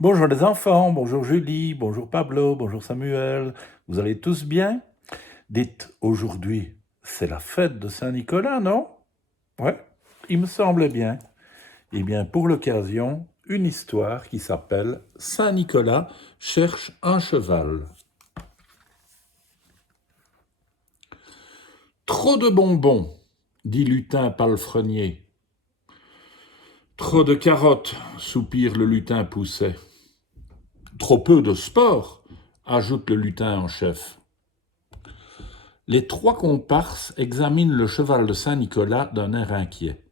Bonjour les enfants, bonjour Julie, bonjour Pablo, bonjour Samuel. Vous allez tous bien? Dites, aujourd'hui, c'est la fête de Saint-Nicolas, non? Ouais, il me semblait bien. Eh bien, pour l'occasion, une histoire qui s'appelle Saint-Nicolas cherche un cheval. Trop de bonbons, dit lutin palefrenier. Trop de carottes, soupire le lutin pousset. Trop peu de sport, ajoute le lutin en chef. Les trois comparses examinent le cheval de Saint-Nicolas d'un air inquiet.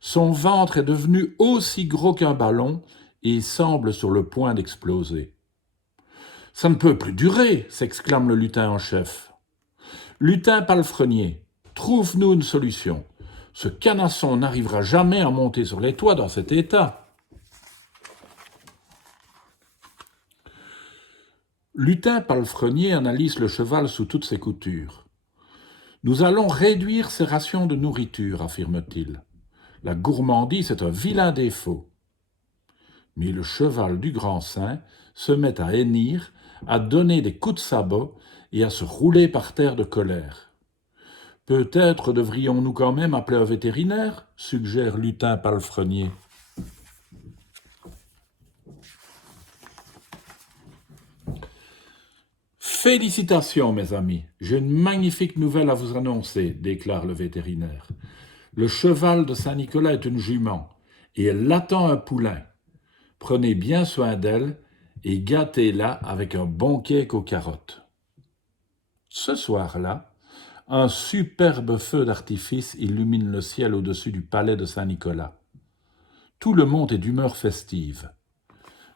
Son ventre est devenu aussi gros qu'un ballon et semble sur le point d'exploser. « Ça ne peut plus durer !» s'exclame le lutin en chef. « Lutin palefrenier, trouve-nous une solution. Ce canasson n'arrivera jamais à monter sur les toits dans cet état. » Lutin palefrenier analyse le cheval sous toutes ses coutures. « Nous allons réduire ses rations de nourriture, affirme-t-il. La gourmandise est un vilain défaut. » Mais le cheval du grand saint se met à hennir, à donner des coups de sabot et à se rouler par terre de colère. « Peut-être devrions-nous quand même appeler un vétérinaire ?» suggère lutin palefrenier. « Félicitations, mes amis, j'ai une magnifique nouvelle à vous annoncer, déclare le vétérinaire. Le cheval de Saint-Nicolas est une jument, et elle attend un poulain. Prenez bien soin d'elle et gâtez-la avec un bon cake aux carottes. » Ce soir-là, un superbe feu d'artifice illumine le ciel au-dessus du palais de Saint-Nicolas. Tout le monde est d'humeur festive,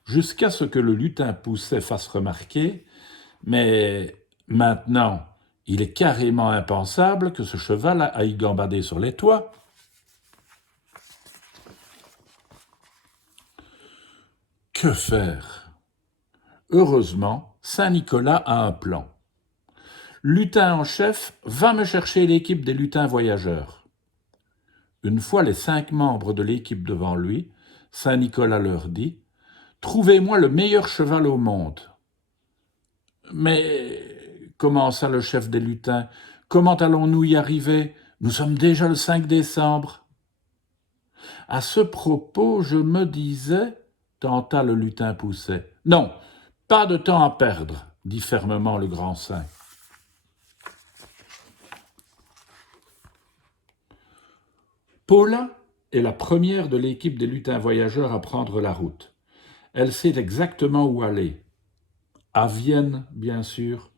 jusqu'à ce que le lutin pousset fasse remarquer « Mais maintenant, il est carrément impensable que ce cheval aille gambader sur les toits. » Que faire? Heureusement, Saint-Nicolas a un plan. Lutin en chef, va me chercher l'équipe des lutins voyageurs. Une fois les 5 membres de l'équipe devant lui, Saint-Nicolas leur dit « Trouvez-moi le meilleur cheval au monde. » « Mais, commença le chef des lutins, comment allons-nous y arriver? Nous sommes déjà le 5 décembre. » « À ce propos, je me disais, tenta le lutin pousset. « Non, pas de temps à perdre, dit fermement le grand saint. Paula est la première de l'équipe des lutins voyageurs à prendre la route. Elle sait exactement où aller. À Vienne, bien sûr.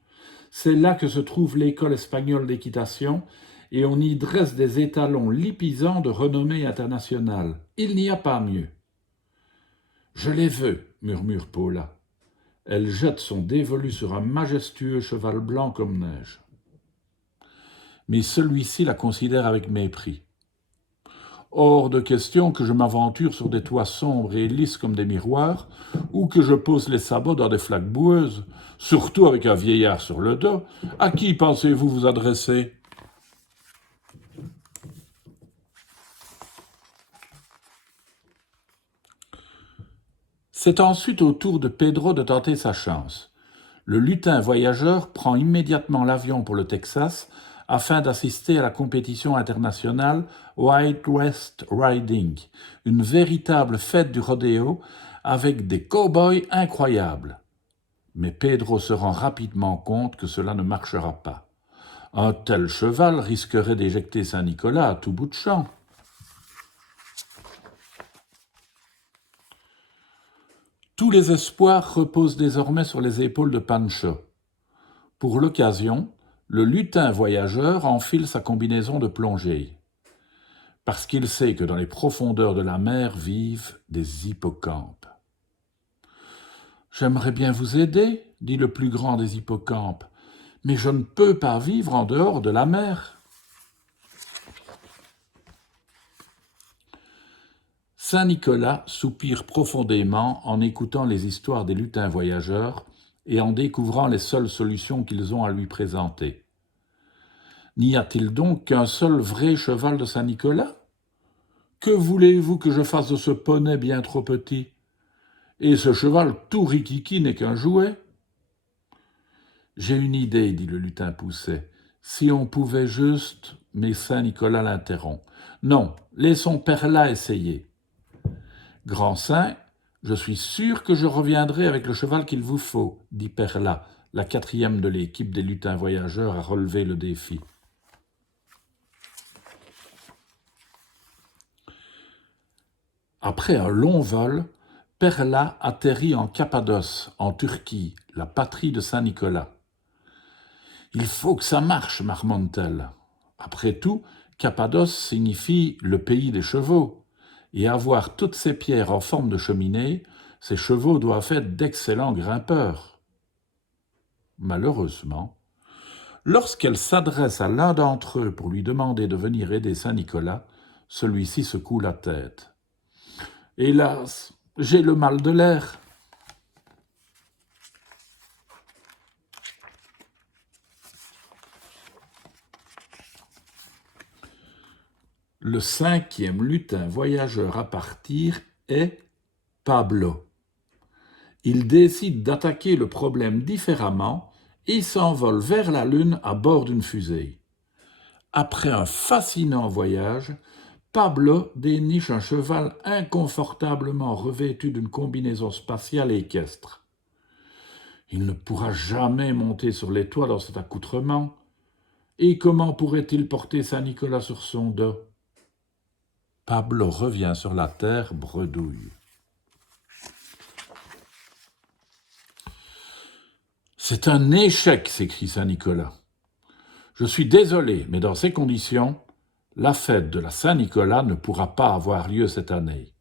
C'est là que se trouve l'école espagnole d'équitation et on y dresse des étalons lipisants de renommée internationale. Il n'y a pas mieux. « Je les veux, murmure Paula. Elle jette son dévolu sur un majestueux cheval blanc comme neige. Mais celui-ci la considère avec mépris. Hors de question que je m'aventure sur des toits sombres et lisses comme des miroirs, ou que je pose les sabots dans des flaques boueuses, surtout avec un vieillard sur le dos. À qui pensez-vous vous adresser ? » C'est ensuite au tour de Pedro de tenter sa chance. Le lutin voyageur prend immédiatement l'avion pour le Texas afin d'assister à la compétition internationale Wild West Riding, une véritable fête du rodéo avec des cow-boys incroyables. Mais Pedro se rend rapidement compte que cela ne marchera pas. Un tel cheval risquerait d'éjecter Saint-Nicolas à tout bout de champ. Tous les espoirs reposent désormais sur les épaules de Pancho. Pour l'occasion, le lutin voyageur enfile sa combinaison de plongée, parce qu'il sait que dans les profondeurs de la mer vivent des hippocampes. « J'aimerais bien vous aider, dit le plus grand des hippocampes, mais je ne peux pas vivre en dehors de la mer. » Saint-Nicolas soupire profondément en écoutant les histoires des lutins voyageurs et en découvrant les seules solutions qu'ils ont à lui présenter. N'y a-t-il donc qu'un seul vrai cheval de Saint-Nicolas ? Que voulez-vous que je fasse de ce poney bien trop petit ? Et ce cheval tout rikiki n'est qu'un jouet. J'ai une idée, dit le lutin Pousset. Si on pouvait juste... Mais Saint-Nicolas l'interrompt. Non, laissons Perla essayer. Grand Saint, je suis sûr que je reviendrai avec le cheval qu'il vous faut, dit Perla, la quatrième de l'équipe des lutins voyageurs à relever le défi. Après un long vol, Perla atterrit en Cappadoce, en Turquie, la patrie de Saint-Nicolas. « Il faut que ça marche, marmonne-t-elle. Après tout, Cappadoce signifie le pays des chevaux, et avoir toutes ces pierres en forme de cheminée, ces chevaux doivent être d'excellents grimpeurs. » Malheureusement, lorsqu'elle s'adresse à l'un d'entre eux pour lui demander de venir aider Saint-Nicolas, celui-ci secoue la tête. « Hélas, j'ai le mal de l'air. » Le cinquième lutin voyageur à partir est Pablo. Il décide d'attaquer le problème différemment et s'envole vers la Lune à bord d'une fusée. Après un fascinant voyage, Pablo déniche un cheval inconfortablement revêtu d'une combinaison spatiale équestre. Il ne pourra jamais monter sur les toits dans cet accoutrement. Et comment pourrait-il porter Saint-Nicolas sur son dos ? Pablo revient sur la terre, bredouille. « C'est un échec, s'écrie Saint-Nicolas. Je suis désolé, mais dans ces conditions, la fête de la Saint-Nicolas ne pourra pas avoir lieu cette année. »«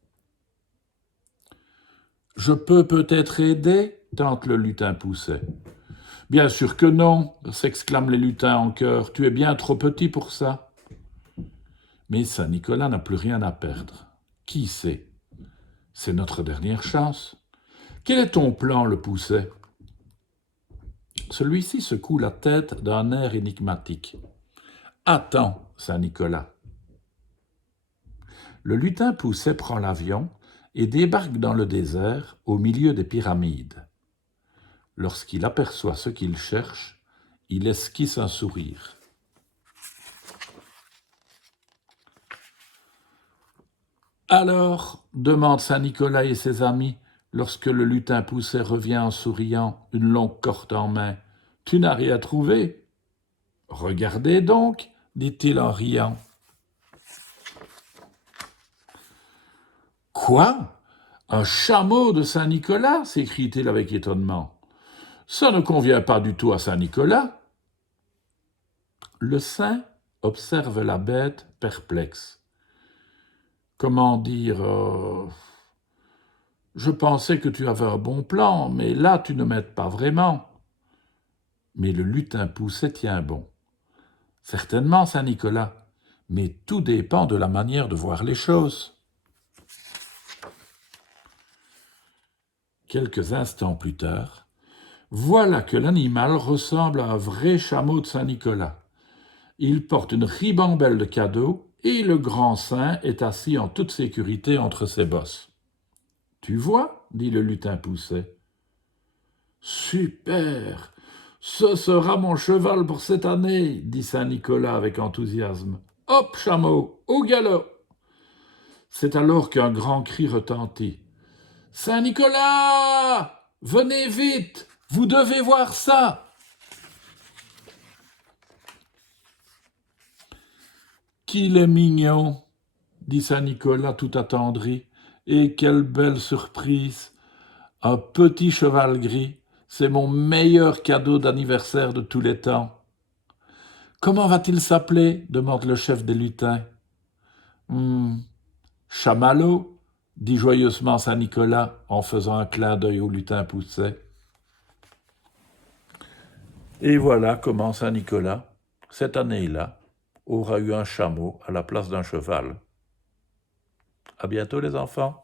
Je peux peut-être aider ?» tente le lutin Pousset. « Bien sûr que non, » s'exclament les lutins en chœur, « tu es bien trop petit pour ça. » Mais Saint-Nicolas n'a plus rien à perdre. Qui sait ? C'est notre dernière chance. Quel est ton plan, le Pousset ? Celui-ci secoue la tête d'un air énigmatique. Attends, Saint-Nicolas. Le lutin Pousset prend l'avion et débarque dans le désert, au milieu des pyramides. Lorsqu'il aperçoit ce qu'il cherche, il esquisse un sourire. Alors, demande Saint-Nicolas et ses amis, lorsque le lutin Pousset revient en souriant, une longue corde en main, « Tu n'as rien trouvé ?»« Regardez donc, dit-il en riant. « Quoi ? Un chameau de Saint-Nicolas » s'écrie-t-il avec étonnement. « Ça ne convient pas du tout à Saint-Nicolas. » Le saint observe la bête perplexe. Comment dire, je pensais que tu avais un bon plan, mais là tu ne m'aides pas vraiment. Mais le lutin Pousset tient bon. Certainement, Saint-Nicolas, mais tout dépend de la manière de voir les choses. Quelques instants plus tard, voilà que l'animal ressemble à un vrai chameau de Saint-Nicolas. Il porte une ribambelle de cadeaux et le grand saint est assis en toute sécurité entre ses bosses. « Tu vois, dit le lutin Pousset. « Super, ce sera mon cheval pour cette année, dit Saint-Nicolas avec enthousiasme. Hop, chameau, au galop !» C'est alors qu'un grand cri retentit. « Saint-Nicolas, venez vite, vous devez voir ça !» Qu'il est mignon, dit Saint-Nicolas tout attendri, et quelle belle surprise! Un petit cheval gris, c'est mon meilleur cadeau d'anniversaire de tous les temps. Comment va-t-il s'appeler ? Demande le chef des lutins. Chamallow, dit joyeusement Saint-Nicolas en faisant un clin d'œil au lutin Pousset. Et voilà comment Saint-Nicolas, cette année-là, aura eu un chameau à la place d'un cheval. À bientôt les enfants.